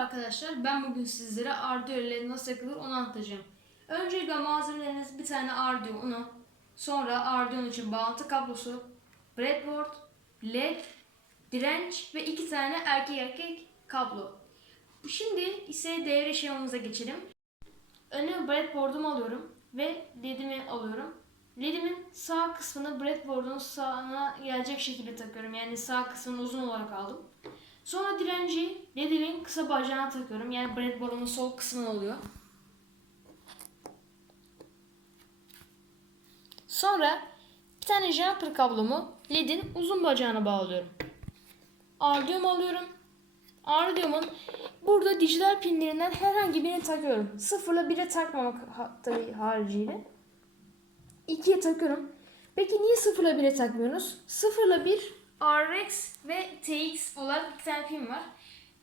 arkadaşlar. Ben bugün sizlere Arduino ile nasıl yakılır onu anlatacağım. Öncelikle malzemeleriniz bir tane Arduino Uno, sonra Arduino için bağlantı kablosu, breadboard, led, direnç ve iki tane erkek erkek kablo. Şimdi ise devre şemamıza geçelim. Önüme breadboard'umu alıyorum ve ledimi alıyorum. Ledimin sağ kısmını breadboard'un sağına gelecek şekilde takıyorum. Yani sağ kısmını uzun olarak aldım. Sonra direnci ledimin kısa bacağına takıyorum. Yani breadboard'umun sol kısmına oluyor. Sonra bir tane jumper kablomu ledin uzun bacağına bağlıyorum. Arduino alıyorum. Arduino'mun burada dijital pinlerinden herhangi birini takıyorum. Sıfırla bire takmamak ha- tabii hariciyle. 2'ye takıyorum. Peki niye 0 ile 1'e takmıyoruz? 0 ile 1 RX ve TX olarak iki tane pin var.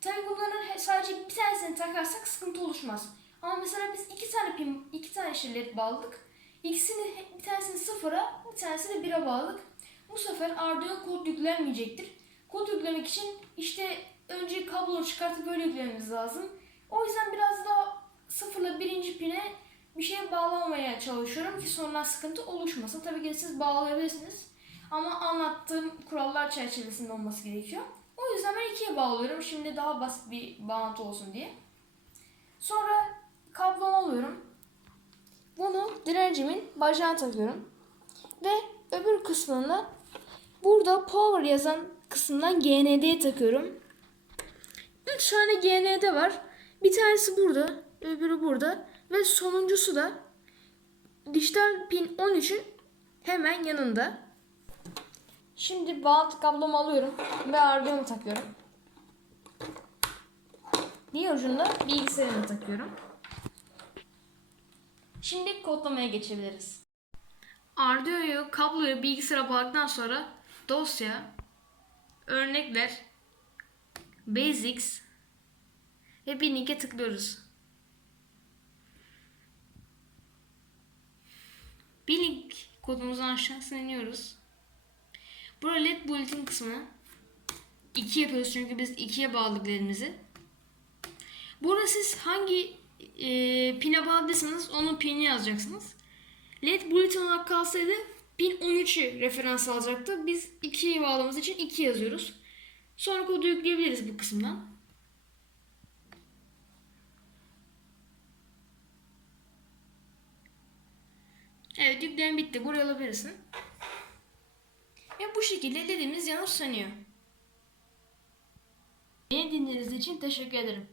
Tabii bunların sadece bir tanesini takarsak sıkıntı oluşmaz. Ama mesela biz iki tane pin, iki tane şey led bağladık. İkisini bir tanesini 0'a, bir tanesini 1'e bağladık. Bu sefer Arduino kod yüklenmeyecektir. Kod yüklemek için işte önce kablonu çıkartıp böyle yüklememiz lazım. O yüzden biraz daha 0 ile 1. pine bir şeye bağlamamaya çalışıyorum ki sonra sıkıntı oluşmasın. Tabii ki siz bağlayabilirsiniz. Ama anlattığım kurallar çerçevesinde olması gerekiyor. O yüzden ben ikiye bağlıyorum. Şimdi daha basit bir bağlantı olsun diye. Sonra kablomu alıyorum. Bunu direncimin bacağına takıyorum. Ve öbür kısmında burada power yazan kısımdan GND'ye takıyorum. 3 tane GND var. Bir tanesi burada, öbürü burada ve sonuncusu da dijital pin 13'ün hemen yanında. Şimdi bağlantı kablomu alıyorum ve Arduino'mu takıyorum. Diğer ucunda bilgisayarımı takıyorum. Şimdi kodlamaya geçebiliriz. Arduino'yu kabloyu bilgisayara bağladıktan sonra dosya, örnekler, basics ve bir linke tıklıyoruz. Bir link kodumuzun aşağısına iniyoruz. Burada led bulletin kısmını 2 yapıyoruz çünkü biz 2'ye bağladık ledimizi. Burada siz hangi e, pine bağladıysanız onun pinini yazacaksınız. LED bulletin olarak kalsaydı pin 13'ü referans alacaktı. Biz 2'yi bağladığımız için 2 yazıyoruz. Sonra kodu yükleyebiliriz bu kısımdan. Evet yükleme bitti. Buraya alabilirsin. Bu şekilde ledimiz yanıp sönüyor. Beni dinlediğiniz için teşekkür ederim.